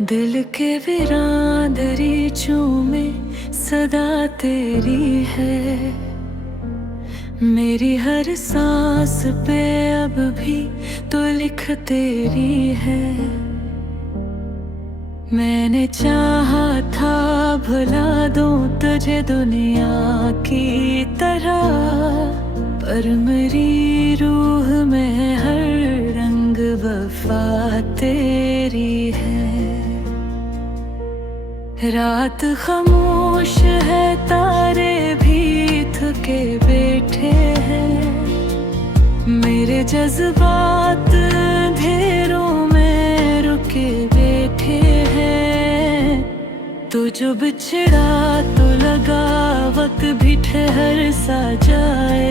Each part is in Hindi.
दिल के वीरान दरीचों में सदा तेरी है। मेरी हर सांस पे अब भी तो लिख तेरी है। मैंने चाहा था भुला दूं तुझे दुनिया की तरह, पर मेरी रूह में हर रंग वफा तेरी है। रात खामोश है, तारे भी थके बैठे हैं। मेरे जज्बात अंधेरों में रुके बैठे हैं। तू जो बिछड़ा तो लगा वक्त भी ठहर सा जाए।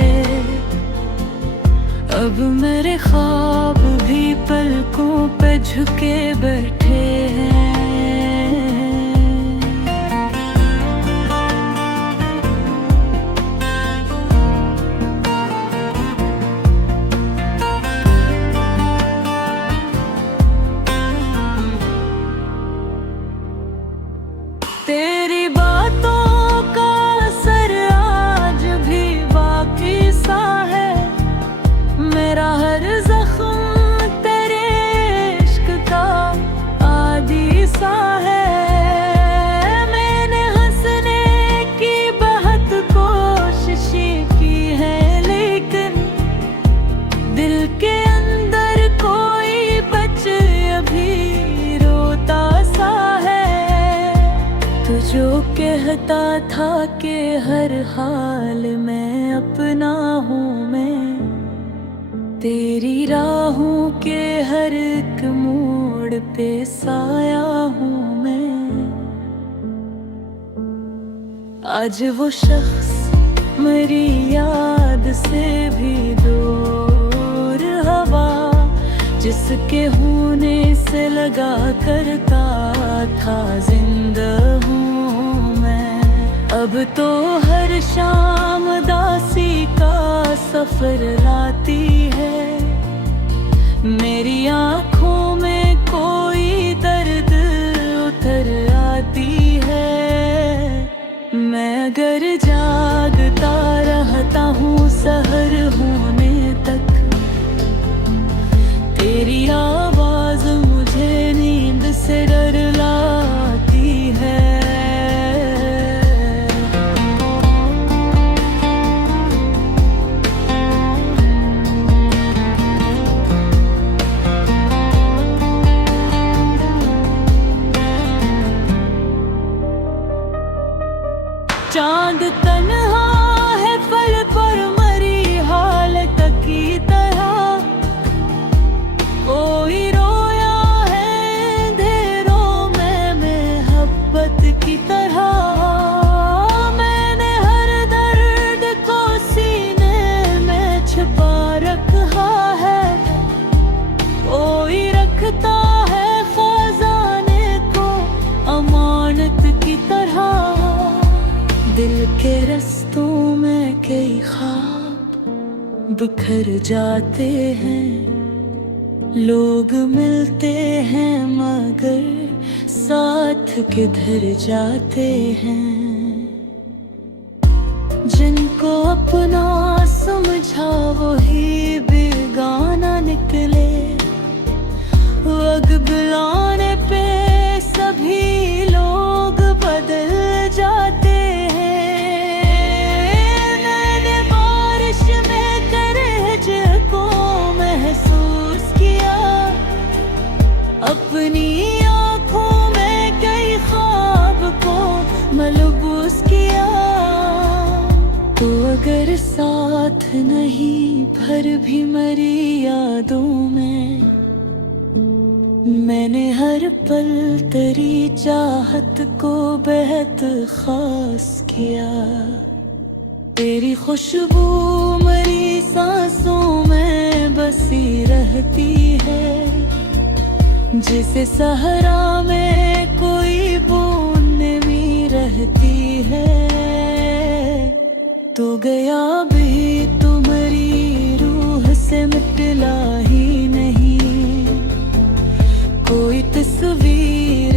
अब मेरे ख्वाब भी पलकों पे झुके बैठे हैं। तेरी बातों का असर आज भी बाकी सा है। मेरा हर जख्म तेरे इश्क का आदि सा है। मैंने हंसने की बहुत कोशिश की है, लेकिन दिल के अंदर कोई बच अभी रोता सा है। तू जो कहता था कि हर हाल में अपना हूँ मैं, तेरी राहों के हर एक मोड़ पे साया हूँ मैं। आज वो शख्स मेरी याद से भी दूर हवा, जिसके होने से लगा करता था जिंदा हूँ मैं। अब तो हर शाम दासी का सफर लाती है। मेरी आँखों में कोई दर्द उतर आती है। मैं अगर जागता रहता हूँ सहर होने तक, तेरी आवाज मुझे नींद से डर लाती है। चांद तन्हा है पल पर मरी हालत की तरह। कोई रोया है अंधेरों में मोहब्बत की तरह। मैंने हर दर्द को सीने में छुपा रखा है। कोई रखता है खजाने को अमानत की तरह। दिल के रस्तों में कई ख्वाब बिखर जाते हैं। लोग मिलते हैं मगर साथ किधर जाते हैं। जिनको अपना समझा वही बेगाना निकले। वक्त बुलाने पे सभी लोग बदल जाते हैं। मैंने बारिश में करहज को महसूस किया। अपनी आँखों में कई ख्वाब को मलबूस किया। तो अगर साथ नहीं पर भी मेरी यादों में, मैंने हर पल तेरी चाहत को बेहद खास किया। तेरी खुशबू मेरी सांसों में बसी रहती है। जैसे सहरा में कोई बूंद नमी रहती है। तो गया भी तुम्हारी रूह से मिटला ही नहीं। कोई तस्वीर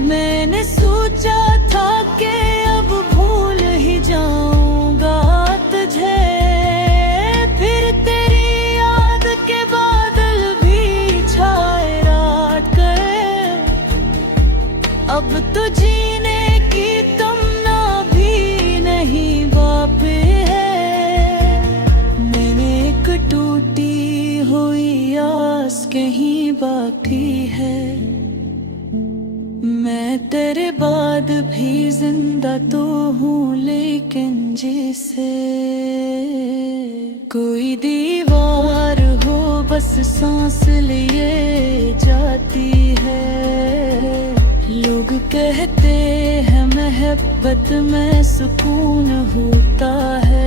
मैंने सोचा था कि अब भूल ही जाऊंगा तुझे, फिर तेरी याद के बादल भी छाए रात गए। अब तो जीने की तमन्ना भी नहीं बापे है। मैंने एक टूटी हुई आस कहीं बाकी है। मैं तेरे बाद भी जिंदा तो हूँ, लेकिन जिसे कोई दीवार हो बस सांस लिए जाती है। लोग कहते हैं मोहब्बत में सुकून होता है।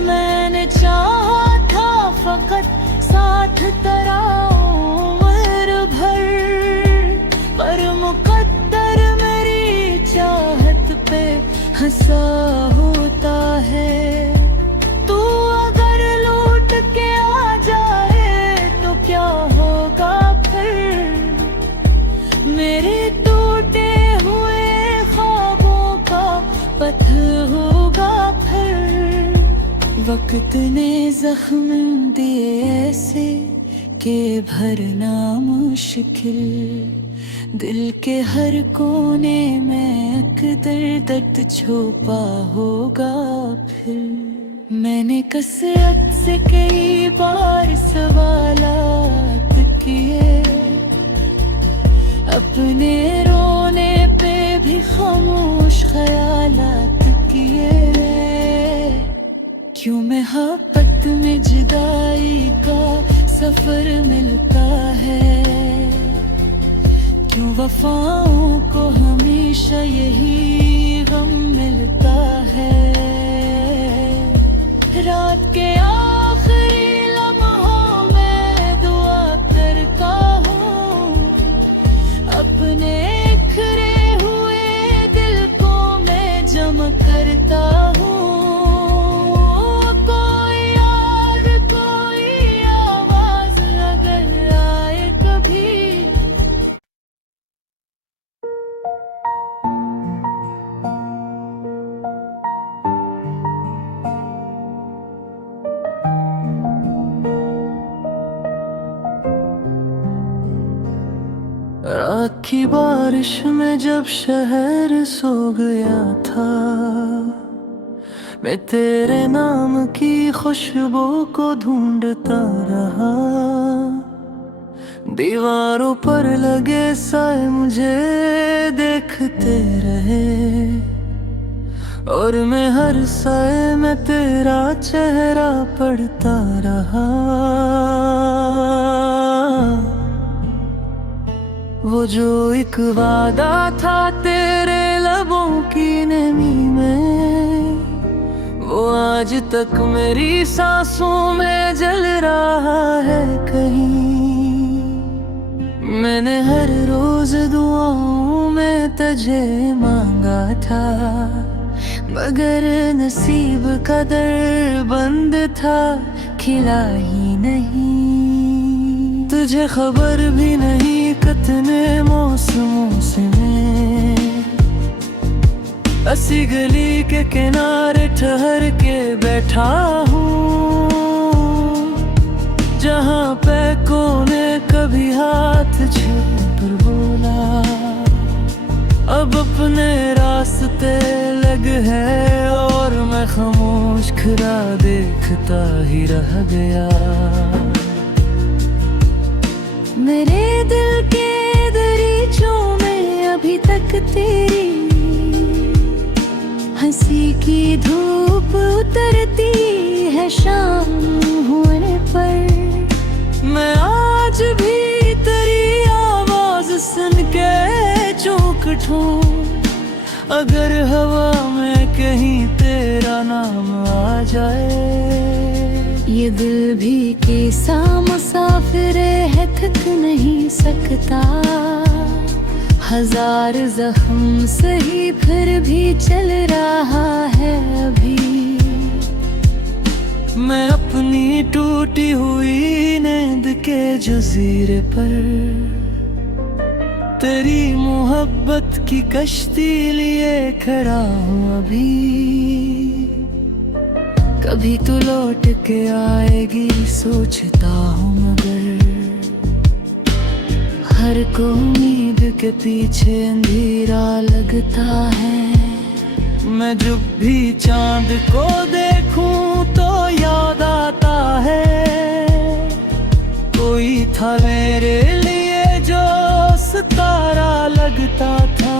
मैंने चाहा था फकत साथ तेरा उम्र भर, पर मुकद्दर मेरी चाहत पे हंसा होता है। तू अगर लौट के आ जाए तो क्या होगा फिर, मेरे टूटे हुए ख्वाबों का पत्थर होगा फिर। वक्त ने जख्म दिए ऐसे कि भरना मुश्किल, दिल के हर कोने में अकदर दर्द छुपा होगा फिर। मैंने कसरत से कई बार सवालात किए, अपने रोने पे भी खामोश ख्यालात किए। क्यों मोहब्बत में जुदाई का सफर मिलता है, क्यों वफाओं को हमेशा यही गम मिलता है। रात के आखिरी लम्हों में दुआ करता हूँ, अपने बिखरे हुए दिल को मैं जमा करता हूँ। कोई याद कोई आवाज अगर आए कभी, रात की बारिश में जब शहर सो गया था, मैं तेरे नाम की खुशबू को ढूंढता रहा। दीवारों पर लगे साए मुझे देखते रहे, और मैं हर साए में तेरा चेहरा पढ़ता रहा। वो जो एक वादा था तेरे लबों की नमी में, वो आज तक मेरी सांसों में जल रहा है कहीं। मैंने हर रोज दुआओं में तुझे मांगा था, मगर नसीब का दर बंद था, खिला ही नहीं। तुझे खबर भी नहीं कितने मौसमों से मैं ऐसी गली के किनारे ठहर के बैठा हूँ, जहाँ पे कोने कभी हाथ छू पर बोला। अब अपने रास्ते लग है और मैं खामोश खड़ा देखता ही रह गया। मेरे दिल के दरीचों में अभी तक तेरी हंसी की धूप उतरती है शाम होने पर। मैं आज भी तेरी आवाज सुन के चौंक उठूं, अगर हवा में कहीं तेरा नाम आ जाए। ये दिल भी कैसा मुसाफिर है, थक नहीं सकता। हजार जख्म सही फिर भी चल रहा है अभी। मैं अपनी टूटी हुई नींद के जजीरे पर तेरी मोहब्बत की कश्ती लिए खड़ा हूँ अभी। कभी तू लौट के आएगी सोचता हूँ, मगर हर को उम्मीद के पीछे अंधेरा लगता है। मैं जब भी चांद को देखूं तो याद आता है, कोई था मेरे लिए जो सितारा लगता था।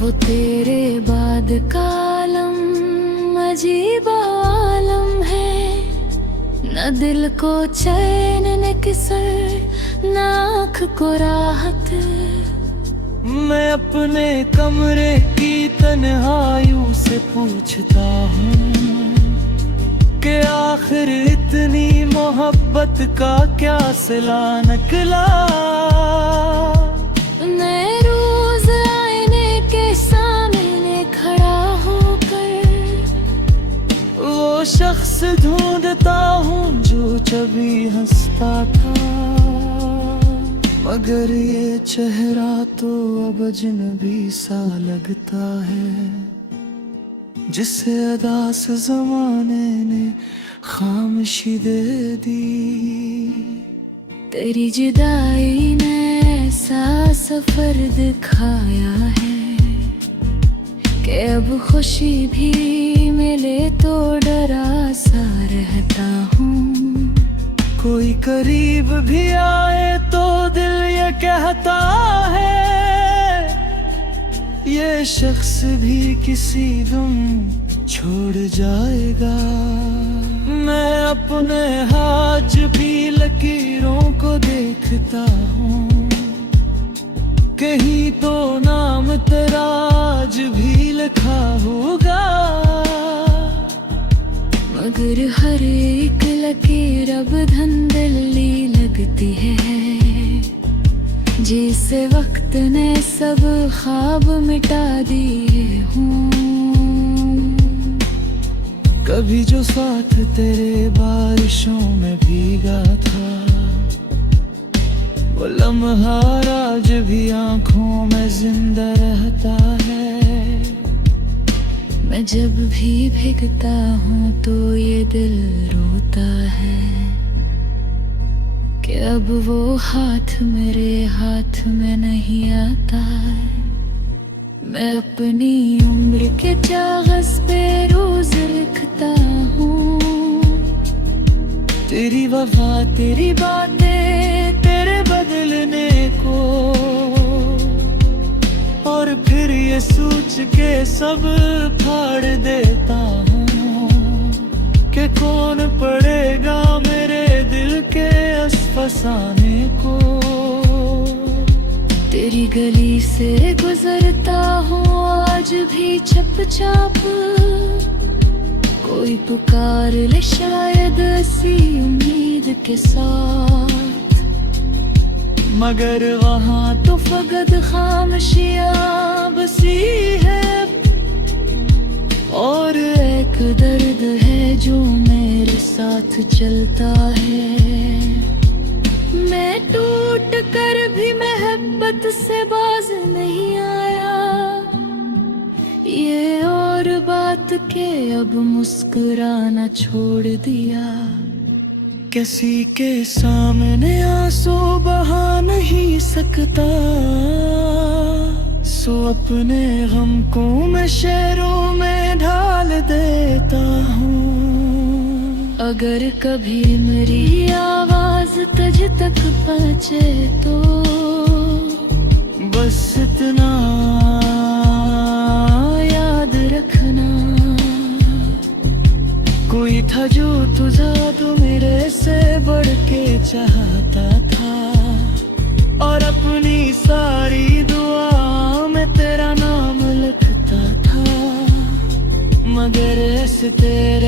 वो तेरे बाद का आलम अजीब आलम है, न दिल को चैन न किसर न आँख को राहत। मैं अपने कमरे की तन्हाइयों से पूछता हूँ कि आखिर इतनी मोहब्बत का क्या सिला निकला। मैं रोज आईने के सामने खड़ा होकर वो शख्स ढूंढता हूँ जो कभी हंसता था, मगर ये चेहरा तो अब अजनबी सा लगता है, जिसे अदा से ज़माने ने खामोशी दे दी। तेरी जुदाई ने ऐसा सफर दिखाया है कि अब खुशी भी मिले तो डरा सा रहता हूँ। कोई करीब भी आए तो दिल ये कहता है, ये शख्स भी किसी दिन छोड़ जाएगा। मैं अपने हाथ भी लकीरों को देखता हूँ, कहीं तो नाम तेरा आज भी लिखा होगा, मगर हर एक लकीर अब धंधली लगती है, जिसे वक्त ने सब ख्वाब मिटा दिए हूँ। कभी जो साथ तेरे बारिशों में भीगा था, वो लम्हा आज भी आँखों में जिंदा रहता है। मैं जब भी भीगता हूँ तो ये दिल रोता है कि अब वो हाथ मेरे हाथ में नहीं आता। मैं अपनी उम्र के कागज़ पे रोज लिखता हूँ, तेरी वफा तेरी बातें तेरे बदलने को, और फिर ये सोच के सब फाड़ देता हूँ कि कौन पड़ेगा मेरे दिल के फसाने को। तेरी गली से गुजरता हूँ आज भी छप छाप, कोई पुकार ले शायद ऐसी उम्मीद के साथ, मगर वहाँ तो फकत खामोशियाँ बसी है, और एक दर्द है जो मेरे साथ चलता है। मैं टूट कर भी मोहब्बत से बाज नहीं आया, ये और बात के अब मुस्कुराना छोड़ दिया। किसी के सामने आंसू बहा नहीं सकता, सो अपने गम को मैं शेरों में ढाल देता हूँ। अगर कभी मेरी आवाज तुझ तक पहुँचे तो बस इतना याद रखना, कोई था जो तुझा तो मेरे से बढ़ के चाहता था, और अपनी सारी दुआ में तेरा नाम लिखता था, मगर ऐसे तेरे